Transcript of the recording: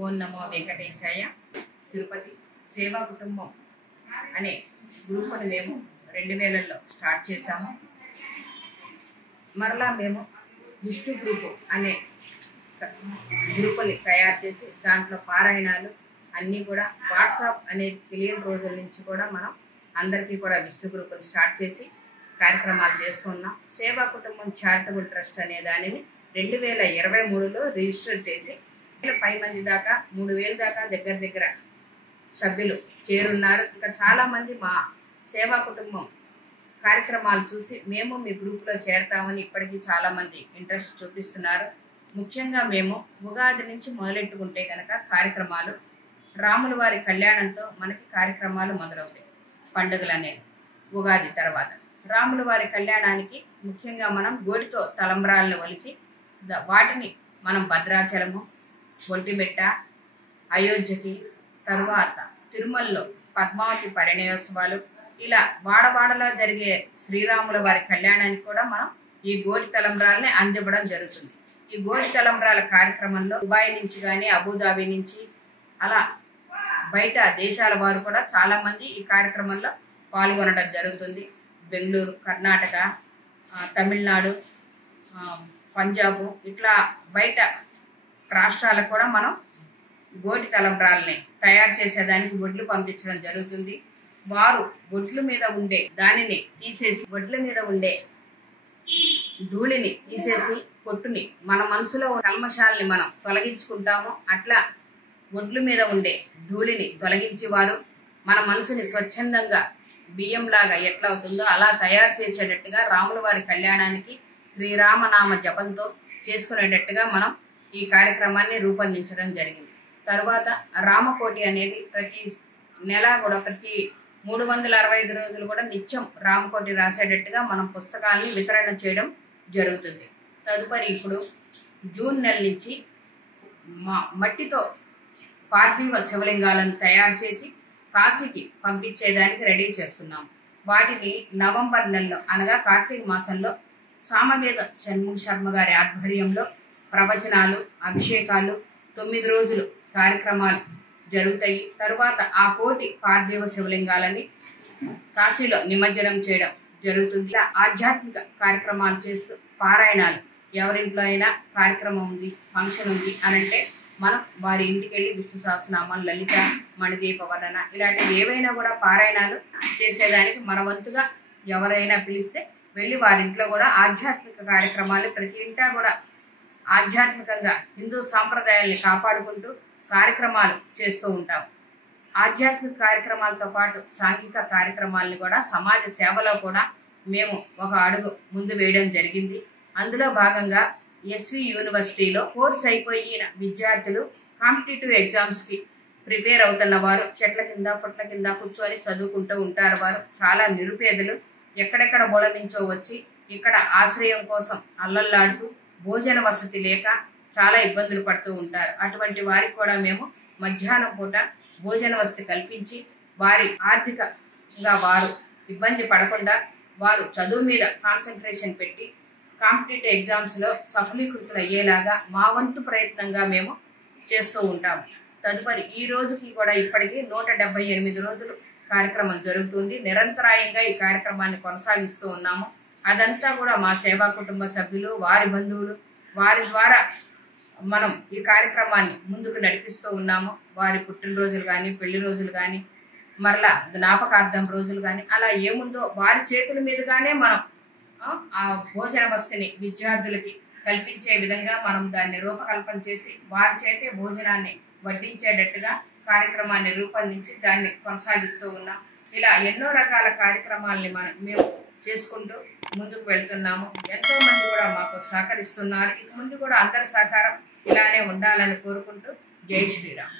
ఓం నమో వెంకటేశాయ. తిరుపతి సేవా కుటుంబం అనే గ్రూపుని మేము 2000లో స్టార్ట్ చేశాము. మరలా మేము విష్ణు గ్రూపు అనే గ్రూపుని తయారు చేసి దాంట్లో పారాయణాలు అన్నీ కూడా వాట్సాప్ అనేది తెలియని రోజుల నుంచి కూడా మనం అందరికీ కూడా విష్ణు గ్రూపుని స్టార్ట్ చేసి కార్యక్రమాలు చేస్తున్నాం. సేవా కుటుంబం చారిటబుల్ ట్రస్ట్ అనే దానిని 2023లో రిజిస్టర్ చేసి 5 మంది దాకా 3000 దాకా దగ్గర సభ్యులు చేరున్నారు. ఇంకా చాలామంది మా సేవా కుటుంబం కార్యక్రమాలు చూసి మేము మీ గ్రూప్లో చేరతామని ఇప్పటికీ చాలామంది ఇంట్రెస్ట్ చూపిస్తున్నారు. ముఖ్యంగా మేము ఉగాది నుంచి మొదలెట్టుకుంటే కనుక కార్యక్రమాలు రాముల వారి కళ్యాణంతో మనకి కార్యక్రమాలు మొదలవుతాయి. పండుగలు అనేది ఉగాది తర్వాత రాముల వారి కళ్యాణానికి ముఖ్యంగా మనం గోటితో తలంబ్రాలను ఒలిచి వాటిని మనం భద్రాచలము, ఒంటిమిట్ట, అయోధ్యకి, తరువాత తిరుమలలో పద్మావతి పరిణయోత్సవాలు ఇలా వాడవాడలా జరిగే శ్రీరాముల వారి కళ్యాణానికి కూడా మనం ఈ గోటి తలంబ్రాలని అందివ్వడం జరుగుతుంది. ఈ గోటి తలంబ్రాల కార్యక్రమంలో దుబాయ్ నుంచి కానీ అబుదాబి నుంచి అలా బయట దేశాల వారు కూడా చాలామంది ఈ కార్యక్రమంలో పాల్గొనడం జరుగుతుంది. బెంగళూరు, కర్ణాటక, తమిళనాడు, పంజాబ్ ఇట్లా బయట రాష్ట్రాలకు కూడా మనం గోటి తలంబ్రాలని తయారు చేసేదానికి వడ్లు పంపించడం జరుగుతుంది. వారు వడ్ల మీద ఉండే దానిని తీసేసి వడ్ల మీద ఉండే ధూళిని తీసేసి పొట్టుని మన మనసులో కల్మషాలని మనం తొలగించుకుంటాము. అట్లా వడ్ల మీద ఉండే ధూళిని తొలగించి వారు మన మనసుని స్వచ్ఛందంగా బియ్యంలాగా ఎట్లా అవుతుందో అలా తయారు చేసేటట్టుగా రాముల వారి కళ్యాణానికి శ్రీరామనామ జపంతో చేసుకునేటట్టుగా మనం ఈ కార్యక్రమాన్ని రూపొందించడం జరిగింది. తర్వాత రామకోటి అనేది ప్రతి నెల కూడా ప్రతి 365 రోజులు కూడా నిత్యం రామకోటి రాసేటట్టుగా మనం పుస్తకాలని వితరణ చేయడం జరుగుతుంది. తదుపరి ఇప్పుడు జూన్ నెల నుంచి మట్టితో పార్థివ శివలింగాలను తయారు చేసి కాశీకి పంపించేదానికి రెడీ చేస్తున్నాం. వాటిని నవంబర్ నెలలో అనగా కార్తీక మాసంలో సామవేద షణ్ముఖ శర్మ గారి ఆధ్వర్యంలో ప్రవచనాలు, అభిషేకాలు 9 రోజులు కార్యక్రమాలు జరుగుతాయి. తరువాత ఆ కోటి పార్థివ శివలింగాలని కాశీలో నిమజ్జనం చేయడం జరుగుతుంది. ఇలా ఆధ్యాత్మిక కార్యక్రమాలు చేస్తూ పారాయణాలు ఎవరింట్లో అయినా కార్యక్రమం ఉంది, ఫంక్షన్ ఉంది అనంటే మనం వారి ఇంటికి వెళ్ళి విష్ణు సహస్రనామం, లలిత, మణిదీప వర్ణన ఇలాంటివి ఏవైనా కూడా పారాయణాలు చేసేదానికి మన వంతుగా ఎవరైనా పిలిస్తే వెళ్ళి వారింట్లో కూడా ఆధ్యాత్మిక కార్యక్రమాలు ప్రతి ఇంటా కూడా ఆధ్యాత్మికంగా హిందూ సాంప్రదాయాల్ని కాపాడుకుంటూ కార్యక్రమాలు చేస్తూ ఉంటాం. ఆధ్యాత్మిక కార్యక్రమాలతో పాటు సాంఘిక కార్యక్రమాలను కూడా సమాజ సేవలో కూడా మేము ఒక అడుగు ముందు వేయడం జరిగింది. అందులో భాగంగా ఎస్వి యూనివర్సిటీలో కోర్స్ అయిపోయిన విద్యార్థులు కాంపిటేటివ్ ఎగ్జామ్స్కి ప్రిపేర్ అవుతున్న వారు చెట్ల కింద పుట్ల కింద కూర్చొని చదువుకుంటూ ఉంటారు. వారు చాలా నిరుపేదలు ఎక్కడెక్కడ బోళ నుంచో వచ్చి ఇక్కడ ఆశ్రయం కోసం అల్లల్లాడుతూ భోజన వసతి లేక చాలా ఇబ్బందులు పడుతూ ఉంటారు. అటువంటి వారికి కూడా మేము మధ్యాహ్నం పూట భోజన వసతి కల్పించి వారి ఆర్థికంగా వారు ఇబ్బంది పడకుండా వారు చదువు మీద కాన్సన్ట్రేషన్ పెట్టి కాంపిటేటివ్ ఎగ్జామ్స్లో సఫలీకృతులు అయ్యేలాగా మా వంతు ప్రయత్నంగా మేము చేస్తూ ఉంటాము. తదుపరి ఈ రోజుకి కూడా ఇప్పటికీ 178 రోజులు కార్యక్రమం జరుగుతుంది. నిరంతరాయంగా ఈ కార్యక్రమాన్ని కొనసాగిస్తూ ఉన్నాము. అదంతా కూడా మా సేవా కుటుంబ సభ్యులు, వారి బంధువులు, వారి ద్వారా మనం ఈ కార్యక్రమాన్ని ముందుకు నడిపిస్తూ ఉన్నాము. వారి పుట్టినరోజులు కానీ, పెళ్లి రోజులు కానీ, మరలా జ్ఞాపకార్థం రోజులు కానీ అలా ఏముందో వారి చేతుల మీదుగానే మనం ఆ భోజన వసతిని విద్యార్థులకి కల్పించే విధంగా మనం దాన్ని రూపకల్పన చేసి వారి చేతే భోజనాన్ని వడ్డించేటట్టుగా కార్యక్రమాన్ని రూపొందించి దాన్ని కొనసాగిస్తూ ఉన్నాం. ఇలా ఎన్నో రకాల కార్యక్రమాలని మేము చేసుకుంటూ ముందుకు వెళ్తున్నాము. ఎంతో మంది కూడా మాకు సహకరిస్తున్నారు. ఇక ముందు కూడా అందరి సహకారం ఇలానే ఉండాలని కోరుకుంటూ జై శ్రీరామ్.